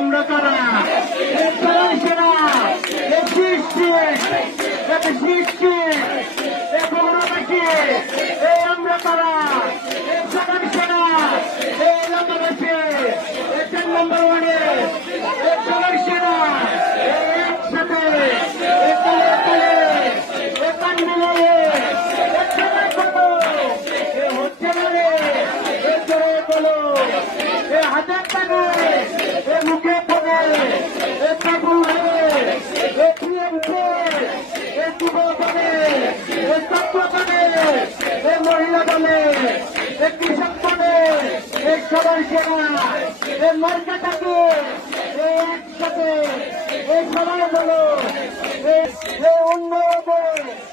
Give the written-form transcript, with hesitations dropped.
আমরা কারা আমরা তারা সাধারণ সেনা নম্বর ওয়ানে সাধারণ সেনা একসাথে হচ্ছে বলো হাজার টাকা মুখে পড়ে মহিলা দলে কৃষক দলে সবাই সেনা মার্কাটাকে একসাথে সবাই বলো উন্নয়ন